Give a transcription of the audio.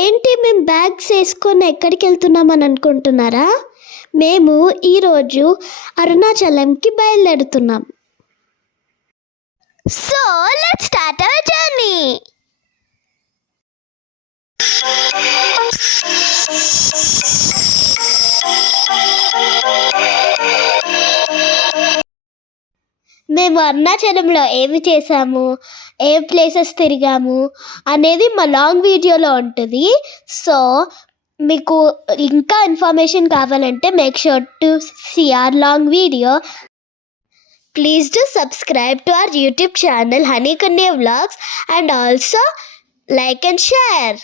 ఏంటి మేము బ్యాగ్స్ వేసుకొని ఎక్కడికి వెళ్తున్నామని అనుకుంటున్నారా? మేము ఈరోజు అరుణాచలంకి బయలుదేరుతున్నాం. So let's start our journey. మేము అరుణాచలంలో ఏమి చేసాము, ఏ ప్లేసెస్ తిరిగాము అనేది మా లాంగ్ వీడియోలో ఉంటుంది. సో మీకు ఇంకా ఇన్ఫర్మేషన్ కావాలంటే make sure to see our long video. Please do subscribe to our YouTube channel Honey Kanya Vlogs and also like and share.